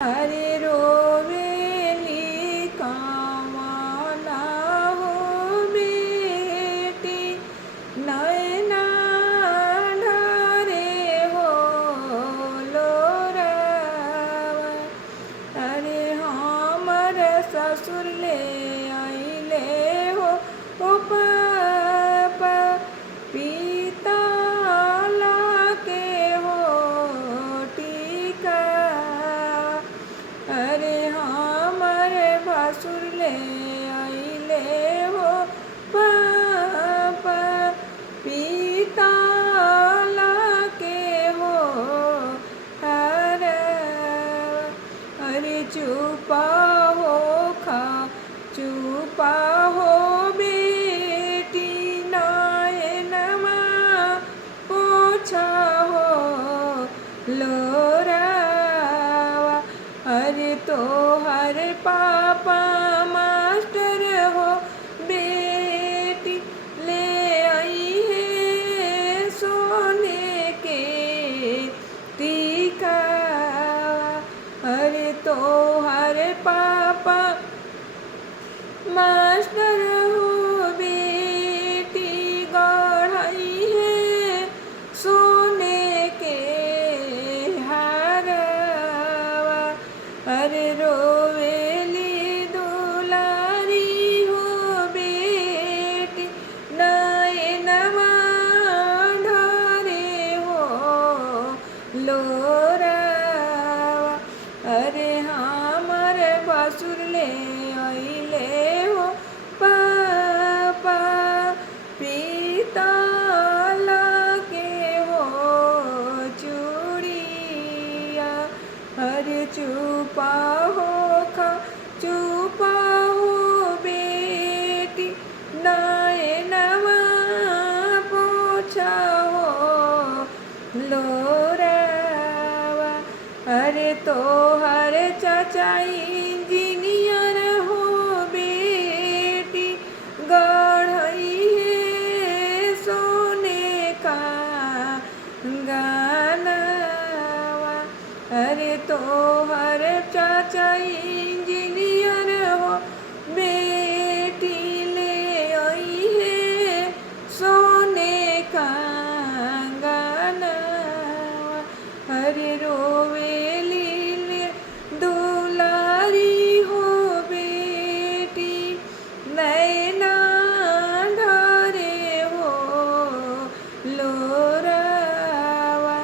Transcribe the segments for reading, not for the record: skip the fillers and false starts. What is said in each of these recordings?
अरे रोवेली कामना हो बेटी, नैना ढारे हो लोरावा। अरे हमर ससुर ले आइले हो पापा, पीतला के हो टीका। अरे हमर भसुर ले आइले हो पापा, पीतला के हो हरवा। अरे चुपा हो खा चुपा हो बेटी, नयनमा पोछा हो लोरावा। अरे तोहर पापा मास्टर हो बेटी, ले आई है सोने के टीका। अरे तोहर पापा मास्टर हो बेटी, गढ़ई है सोने के हारवा। अरे रोवेली दुलारी हो बेटी, नयनमा ढारे हो लोरावा। अरे हमर भसुर ले आइले हो पापा, पीतला के हो चूड़िया। अरे चुपा हो खा चुपा हो बेटी, नयनमा पोछा हो लोरावा। अरे तोहर चाचा इंजीनियर हो बेटी, गढ़ई है सोने का गहनवा। अरे तोहर चाचा इंजीनियर हो बेटी, ले आई है सोने का गहनवा। अरे रोवेली दुलारी हो बेटी, नैना ढारे हो लोरावा।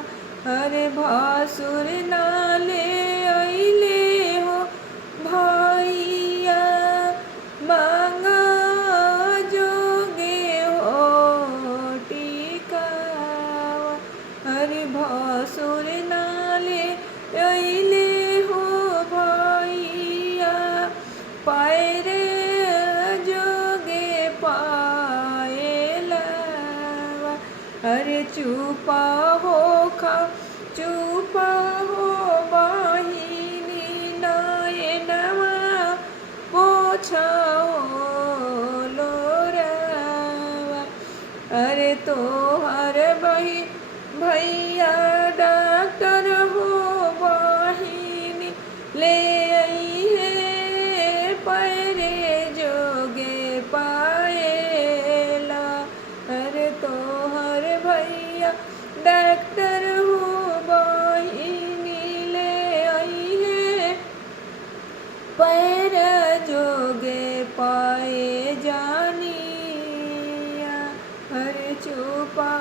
अरे भसुर नाले आइले हो भैया, मांगा जोगे हो टीकावा। अरे भसुर नाले आइले हो भैया, पैरे जोगे पाएलावा। अरे चुपा हो खा चुपा हो बहिनी, नयनमा पोछा हो लोरावा। अरे तोहर भैया डॉक्टर हो बहिनी, ले आई है पैरे जोगे पाएला। अरे तोहर भैया डॉक्टर हो बहिनी, ले आई है पैर जोगे पाए जानिया। अरे चुपा